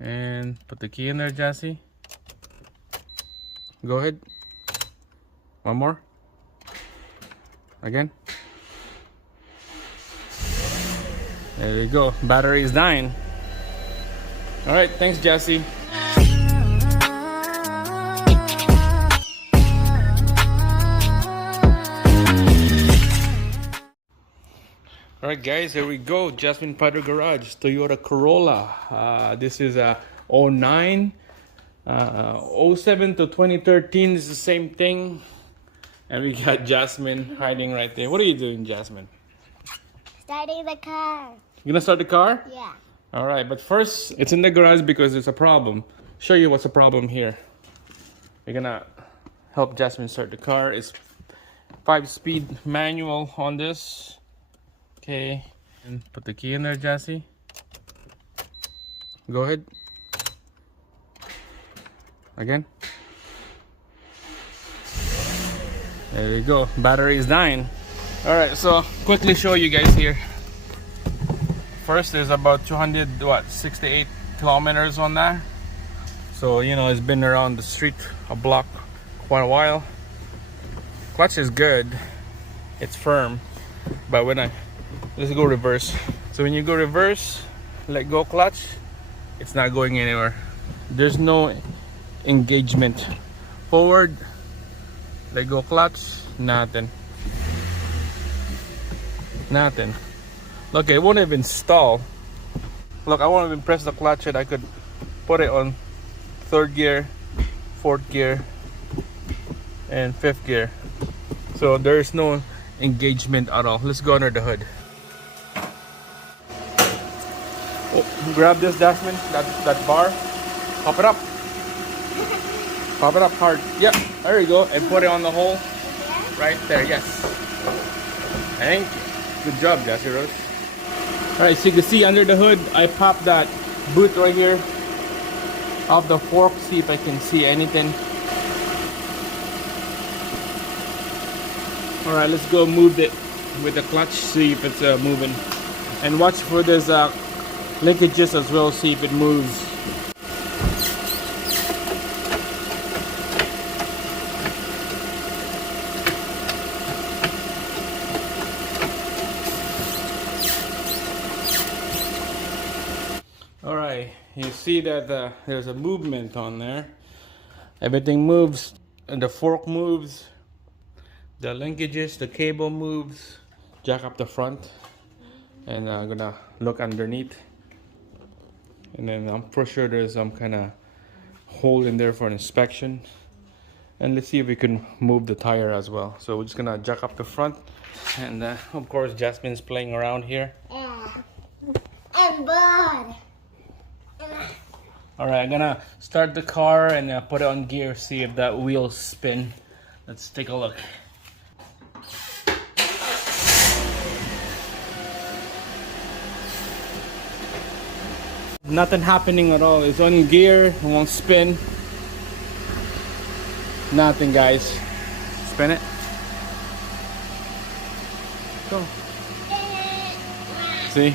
And put the key in there, Jassy. Go ahead. One more. Again. There you go. Battery is dying. All right, thanks, Jassy. Alright guys, here we go. Jasmine Powder Garage, Toyota Corolla. This is a 09. 07 to 2013 is the same thing. And we got Jasmine hiding right there. What are you doing, Jasmine? Starting the car. You gonna start the car? Yeah. Alright, but first, it's in the garage because there's a problem. Show you what's the problem here. We're gonna help Jasmine start the car. It's 5-speed manual on this. Okay, and put the key in there, Jassy. Go ahead. Again. There you go. Battery is dying. All right, so quickly show you guys here. First, there's about 268 kilometers on that. So you know it's been around the street a block quite a while. Clutch is good. It's firm, but let's go reverse. So when you go reverse, let go clutch, it's not going anywhere. There's no engagement. Forward, let go clutch, nothing. Nothing. Look, it won't even stall. Look, I won't even press the clutch and I could put it on 3rd gear, 4th gear, and 5th gear. So there's no engagement at all. Let's go under the hood. Oh, grab this, Jasmine, that bar, pop it up. Pop it up hard. Yep, there you go. And put it on the hole. Right there, yes. Thank you. Good job, Jassy Rose. Alright, so you can see under the hood, I popped that boot right here off the fork. See if I can see anything. Alright, let's go move it with the clutch, see if it's moving. And watch for this linkages as well, see if it moves. Alright, you see that there's a movement on there. Everything moves, and the fork moves, the linkages, the cable moves. Jack up the front, and I'm gonna look underneath. And then I'm pretty sure there's some kind of hole in there for an inspection. And let's see if we can move the tire as well. So we're just gonna jack up the front. And of course, Jasmine's playing around here. Yeah. I'm bored. Alright, I'm gonna start the car and put it on gear, see if that wheel spin. Let's take a look. Nothing happening at all. It's on gear, it won't spin. Nothing, guys. Spin it. Go. See,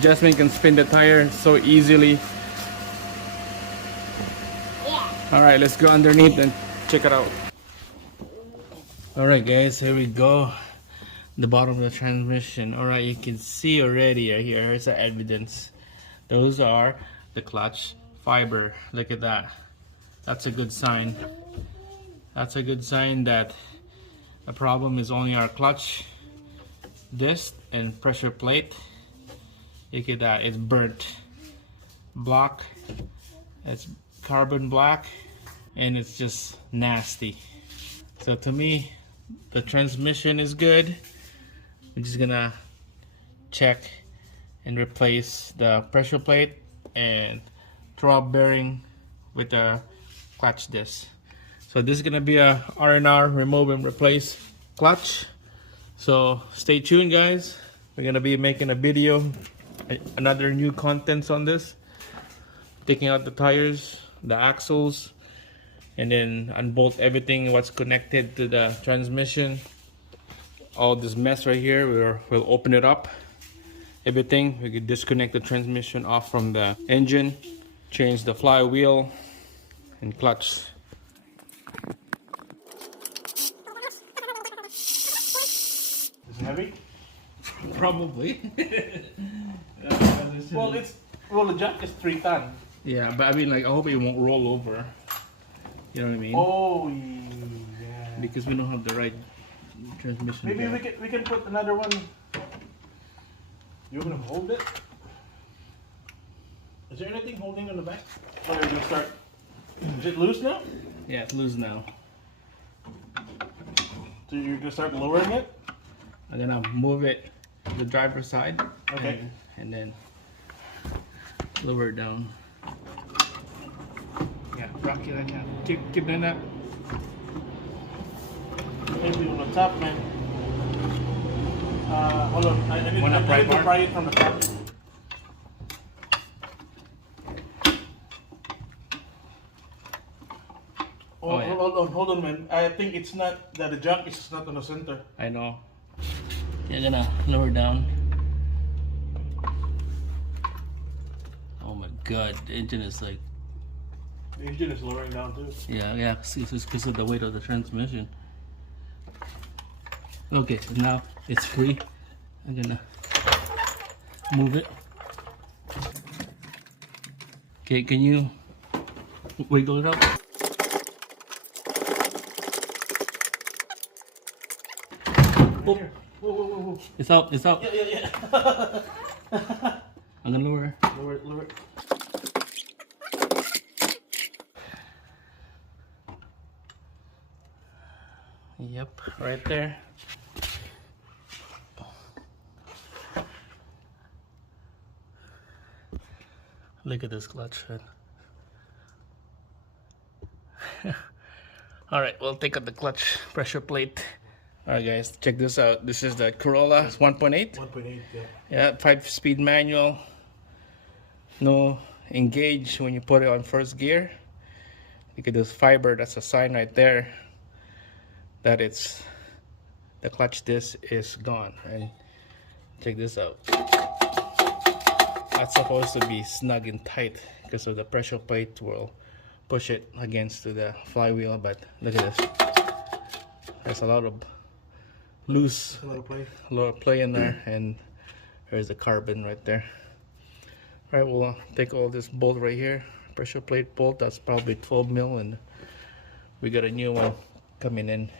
Jasmine can spin the tire so easily. Yeah. Alright, let's go underneath and check it out. Alright guys, here we go. The bottom of the transmission. Alright, you can see already here. Here's the evidence. Those are the clutch fiber. Look at that. That's a good sign. That's a good sign that the problem is only our clutch disc and pressure plate. Look at that. It's burnt. Black. It's carbon black. And it's just nasty. So to me, the transmission is good. I'm just gonna check and replace the pressure plate and throw-up bearing with the clutch disc. So this is gonna be a R&R remove and replace clutch. So stay tuned, guys. We're gonna be making a video, another new contents on this, taking out the tires, the axles, and then unbolt everything what's connected to the transmission. All this mess right here, we'll open it up. Everything, we could disconnect the transmission off from the engine, change the flywheel and clutch. Is it heavy? Probably. Well, the jack is 3 tons. Yeah, but I mean, like, I hope it won't roll over. You know what I mean? Oh yeah. Because we don't have the right transmission. Maybe jack. we can put another one. You're gonna hold it. Is there anything holding on the back? Or you're gonna start? Is it loose now? Yeah, it's loose now. So you're gonna start lowering it? I'm gonna move it to the driver's side. Okay. And then lower it down. Yeah, rock it like that. Keep doing that. Maybe on the top, man. Hold on. I need to pry it from the top. Oh, yeah. hold on, man. I think it's not that the jack is not on the center. I know. Yeah, I'm gonna lower down. Oh my god, the engine is like. The engine is lowering down too. Yeah, see, it's because of the weight of the transmission. Okay, so now it's free. I'm gonna move it. Okay, can you wiggle it up? Right here. Whoa. It's out, it's out. Yeah. I'm gonna lower. Lower it. Yep, right there. Look at this clutch head. Alright, we'll take out the clutch pressure plate. Alright guys, check this out. This is the Corolla 1.8. 1.8, yeah. Yeah, 5-speed manual. No engage when you put it on first gear. Look at this fiber, that's a sign right there that it's the clutch disc is gone. And check this out. That's supposed to be snug and tight because of the pressure plate will push it against to the flywheel, but look at this. There's a lot of loose, A lot of play in there, and there's the carbon right there. Alright, we'll take all this bolt right here, pressure plate bolt, that's probably 12 mil, and we got a new one coming in.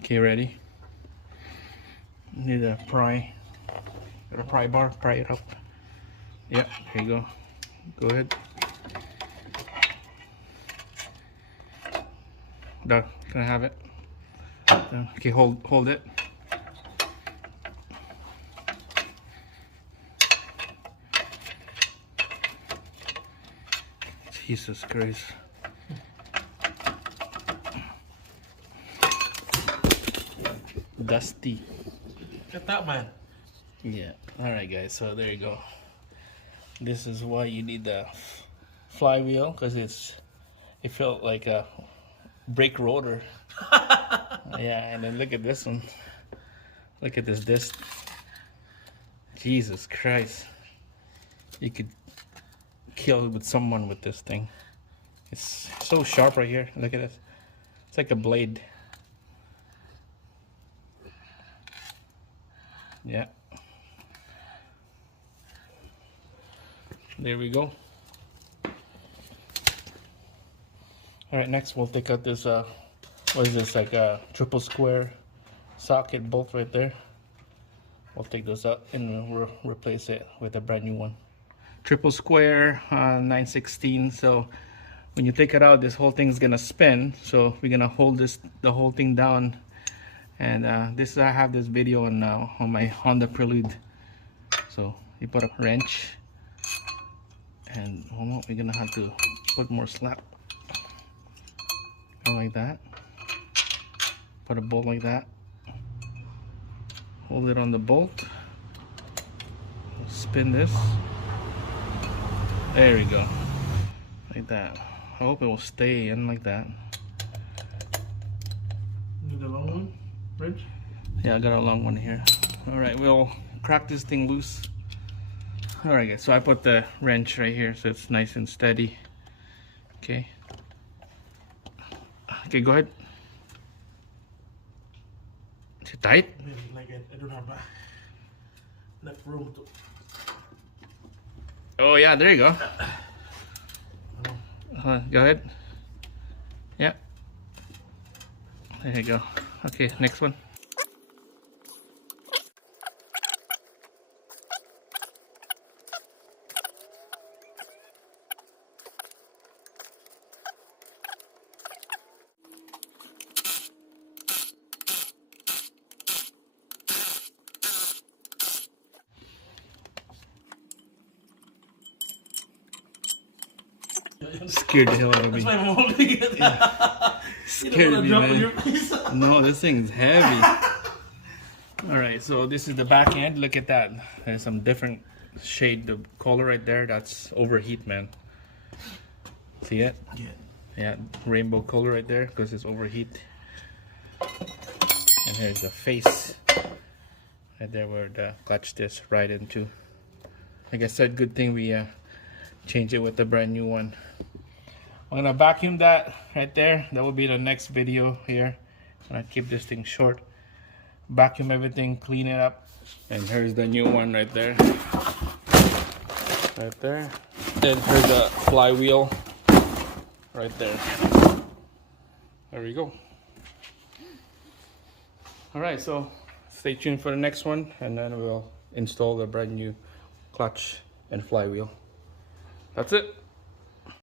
Okay, ready? Need a pry. Got a pry bar, pry it up. Yep, here you go. Go ahead. Done. Can I have it? Done. Okay, hold it. Jesus Christ. Dusty. Get that, man. Yeah. Alright guys, so there you go. This is why you need the flywheel, because it felt like a brake rotor. Yeah, and then look at this one. Look at this disc. Jesus Christ. You could kill with someone with this thing. It's so sharp right here. Look at this. It's like a blade. Yeah. There we go. Alright, next we'll take out this what is this, like a triple square socket bolt right there. We'll take those out and we'll replace it with a brand new one. Triple square 9/16. So when you take it out, this whole thing's gonna spin, so we're gonna hold the whole thing down. And this, I have this video on my Honda Prelude. So you put a wrench, and we're gonna have to put more slap, go like that. Put a bolt like that. Hold it on the bolt. Spin this. There we go, like that. I hope it will stay in like that. Need the long one, wrench? Yeah, I got a long one here. Alright, we'll crack this thing loose. Alright guys, so I put the wrench right here so it's nice and steady. Okay. Okay, go ahead. Is it tight? Maybe like I don't have enough room to. Oh yeah, there you go. Go ahead. Yeah. There you go. Okay, next one. Scared the hell out of me. That's why I'm holding it. Yeah. You Scared don't me, want to drop on man. your face. No, this thing is heavy. Alright, so this is the back end. Look at that. There's some different shade. The color right there, that's overheat, man. See it? Yeah. Yeah, rainbow color right there because it's overheat. And here's the face. Right there where the clutch disc right into. Like I said, good thing we changed it with the brand new one. I'm gonna vacuum that right there. That will be the next video here. I'm gonna keep this thing short. Vacuum everything, clean it up. And here's the new one right there. Right there. And here's the flywheel. Right there. There we go. Alright, so stay tuned for the next one and then we'll install the brand new clutch and flywheel. That's it.